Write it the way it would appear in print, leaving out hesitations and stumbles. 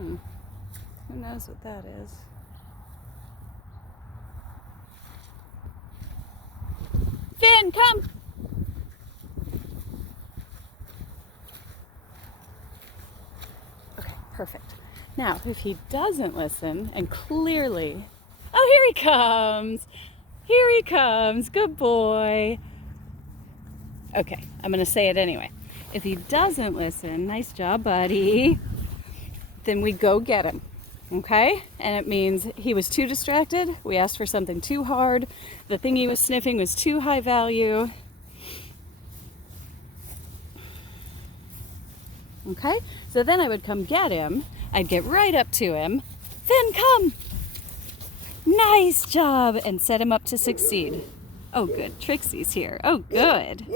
Who knows what that is? Finn, come! Okay, perfect. Now, if he doesn't listen and clearly... Oh, here he comes! Here he comes! Good boy! Okay, I'm going to say it anyway. If he doesn't listen, nice job, buddy, then we go get him. Okay? And it means he was too distracted. We asked for something too hard. The thing he was sniffing was too high value. Okay? So then I would come get him. I'd get right up to him. Finn, come! Nice job! And set him up to succeed. Oh, good. Trixie's here. Oh, good.